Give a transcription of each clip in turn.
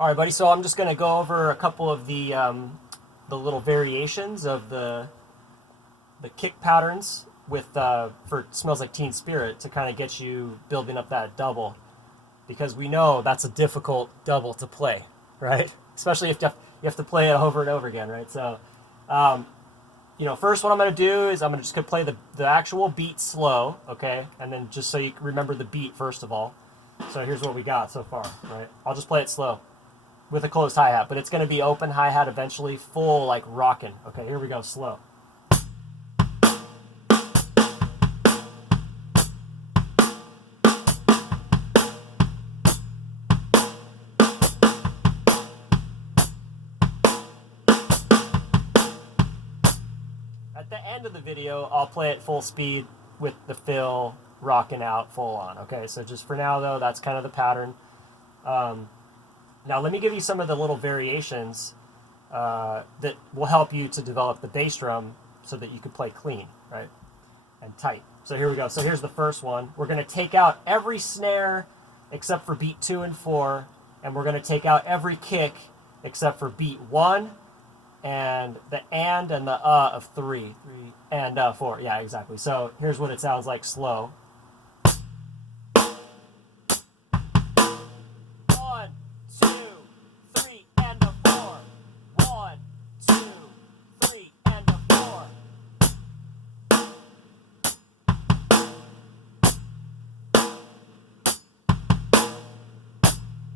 All right, buddy. So I'm just going to go over a couple of the little variations of the kick patterns with for Smells Like Teen Spirit to kind of get you building up that double, because we know that's a difficult double to play, right? Especially if you have to play it over and over again, right? So, first what I'm going to do is I'm just going to play the actual beat slow, okay? And then just so you remember the beat first of all. So here's what we got so far, right? I'll just play it slow with a closed hi-hat, but it's going to be open hi-hat eventually, full like rocking. Okay, here we go, slow. At the end of the video, I'll play it full speed with the fill rocking out full on. Okay, so just for now though, that's kind of the pattern. Now let me give you some of the little variations that will help you to develop the bass drum so that you can play clean, right, and tight. So here we go. So here's the first one. We're going to take out every snare except for beat 2 and 4, and we're going to take out every kick except for beat 1 and the and the of 3 and 4. Yeah, exactly. So here's what it sounds like slow. 1, 2, 3 and a 4. 1, 2, 3 and a 4.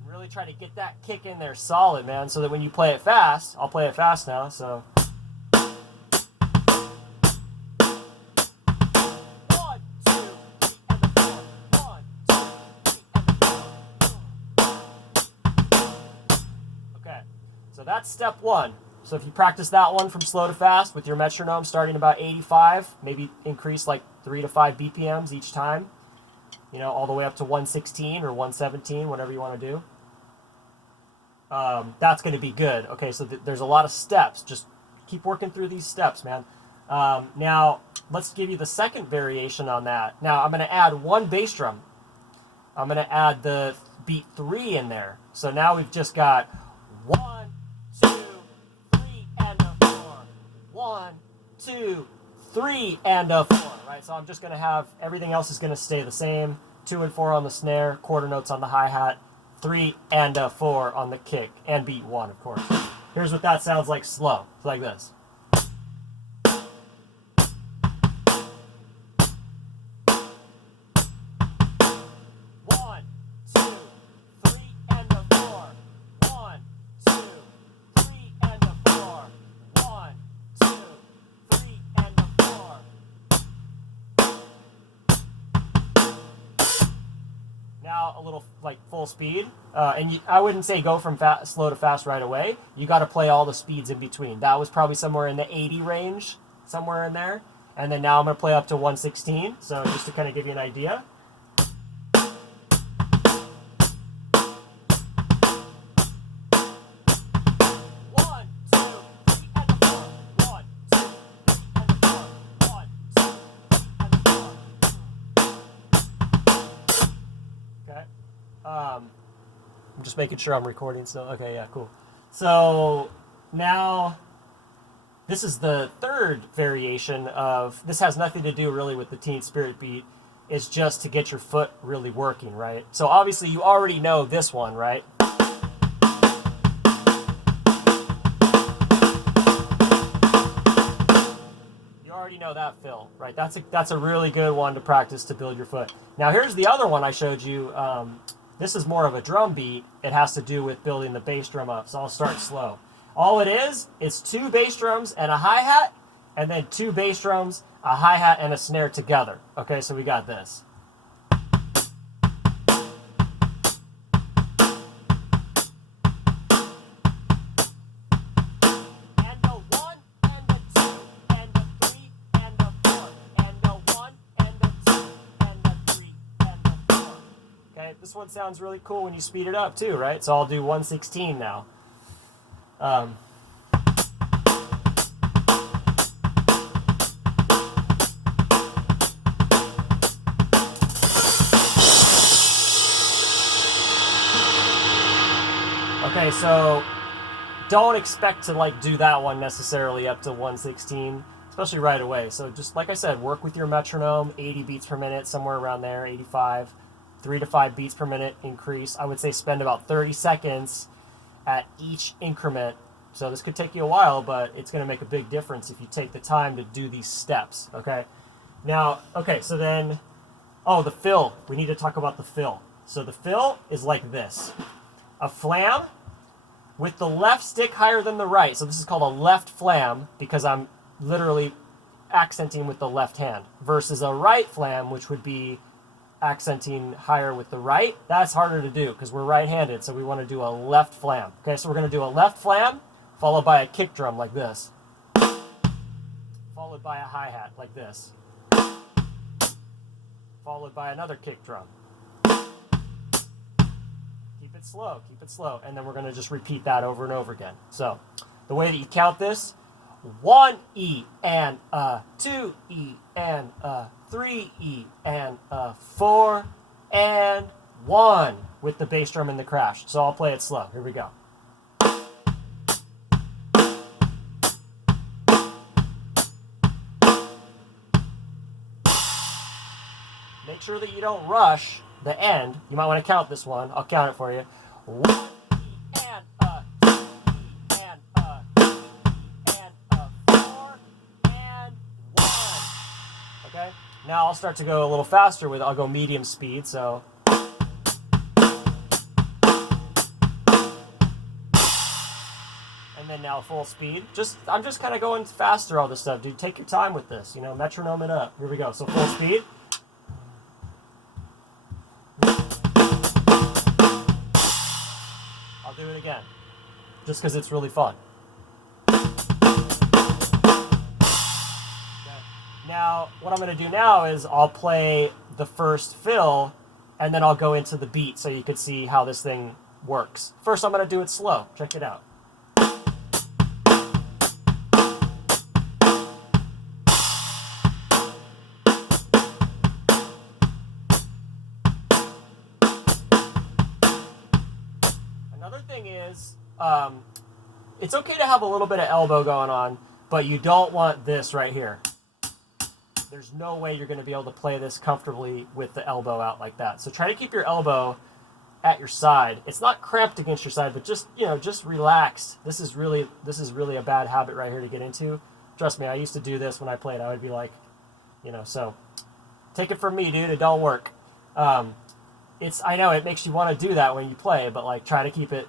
Really try to get that kick in there solid, man, so that when you play it fast, I'll play it fast now, so. 1, 2, 3 and a 4. 1, 2, 3 and a 4. Okay, so that's step 1. So if you practice that one from slow to fast with your metronome starting about 85, maybe increase like 3 to 5 BPMs each time, all the way up to 116 or 117, whatever you want to do. That's going to be good. Okay, so there's a lot of steps. Just keep working through these steps, man. Now, let's give you the second variation on that. Now, I'm going to add one bass drum. I'm going to add the beat 3 in there. So now we've just got 1, 2, 3, and a 4. 1, 2, 3, and a 4. Right, so I'm just going to have, everything else is going to stay the same. 2 and 4 on the snare, quarter notes on the hi-hat, 3 and a 4 on the kick, and beat 1, of course. Here's what that sounds like slow. It's like this. 1, 2, 3 and a 4. 1, 2, 3 and a 4. 1, 2, 3 and a 4. Now a little like full speed, and I wouldn't say go from slow to fast right away. You got to play all the speeds in between. That was probably somewhere in the 80 range, somewhere in there. And then now I'm going to play up to 116, so just to kind of give you an idea. I'm just making sure I'm recording still. Okay, yeah, cool. So now this is the third variation of, this has nothing to do really with the Teen Spirit beat. It's just to get your foot really working, right? So obviously you already know this one, right? You already know that fill, right? That's a really good one to practice to build your foot. Now here's the other one I showed you. This is more of a drum beat. It has to do with building the bass drum up, so I'll start slow. All it is 2 bass drums and a hi-hat, and then 2 bass drums, a hi-hat, and a snare together. Okay, so we got this. This one sounds really cool when you speed it up too, right? So I'll do 116 now. Okay, so don't expect to like do that one necessarily up to 116, especially right away. So just like I said, work with your metronome, 80 beats per minute, somewhere around there, 85, 3 to 5 beats per minute increase. I would say spend about 30 seconds at each increment. So this could take you a while, but it's going to make a big difference if you take the time to do these steps, okay? Now, okay, so then, oh, the fill. We need to talk about the fill. So the fill is like this. A flam with the left stick higher than the right. So this is called a left flam because I'm literally accenting with the left hand versus a right flam, which would be accenting higher with the right. That's harder to do because we're right-handed, so we want to do a left flam. Okay, so we're going to do a left flam followed by a kick drum like this, followed by a hi-hat like this, followed by another kick drum. Keep it slow, and then we're going to just repeat that over and over again. So the way that you count this: 1 E and a, 2 E and a, 3 E and a, 4 and 1 with the bass drum and the crash. So I'll play it slow. Here we go. Make sure that you don't rush the end. You might want to count this one. I'll count it for you. 1 E and a, 2 E and a, 3 E and a, 4 and 1. Okay? Now I'll start to go a little faster with, I'll go medium speed, so. And then now full speed. I'm just kind of going faster all this stuff, dude. Take your time with this, you know, metronome it up. Here we go. So full speed. I'll do it again, just because it's really fun. Okay. Now, what I'm going to do now is I'll play the first fill, and then I'll go into the beat so you can see how this thing works. First, I'm going to do it slow. Check it out. Another thing is, it's okay to have a little bit of elbow going on, but you don't want this right here. There's no way you're going to be able to play this comfortably with the elbow out like that. So try to keep your elbow at your side. It's not cramped against your side, but just, you know, just relaxed. This is really a bad habit right here to get into. Trust me, I used to do this when I played. I would be like, you know, so take it from me, dude. It don't work. I know it makes you want to do that when you play, but like try to keep it.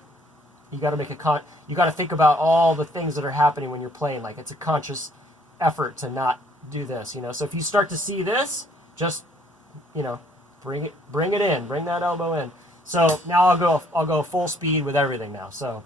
You got to make you got to think about all the things that are happening when you're playing. Like it's a conscious effort to not do this, you know. So if you start to see this, just, you know, bring it in, bring that elbow in. So now I'll go full speed with everything now. So.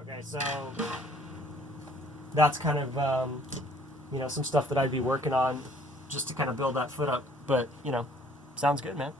Okay, so that's kind of, you know, some stuff that I'd be working on just to kind of build that foot up. But, you know, sounds good, man.